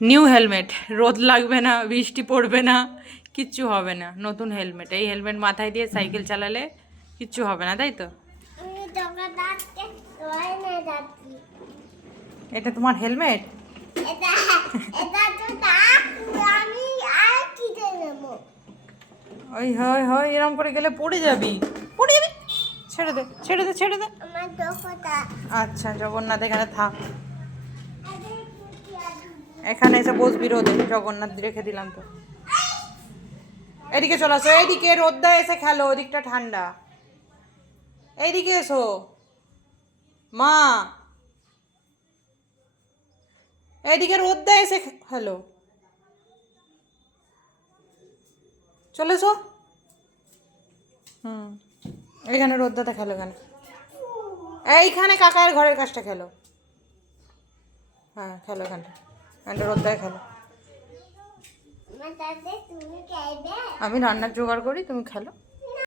New helmet, রোদ লাগবে না, বৃষ্টি পড়বে না, কিচ্ছু হবে না। নতুন হেলমেট, এই হেলমেট মাথায় দিয়ে সাইকেল চালালে কিচ্ছু হবে না, তাই তো? এটা তোমার হেলমেট? ওই হয় হয়, এরকম করে গেলে পড়ে যাবি, পড়ে যাবি। ছেড়ে দে, ছেড়ে দে, ছেড়ে দে। আচ্ছা, জগন্নাথ এখানে থাক, এখানে এসে বসবি রোদে। জগন্নাথ রেখে দিলাম তো। এদিকে চলে আসো, এইদিকে রোদ্দা এসে খেলো, ওদিকটা ঠান্ডা। এইদিকে এসো মা, এইদিকে রোদ্দা এসে খেলো, চলে এসো। হুম, এইখানে রোদ্দাতে খেলো, এখানে, এইখানে কাকার ঘরের কাজটা খেলো। হ্যাঁ খেলো এখানটা, এখানটা রোদ্দায় খেলো। আমি রান্নার জোগাড় করি, তুমি খেলো।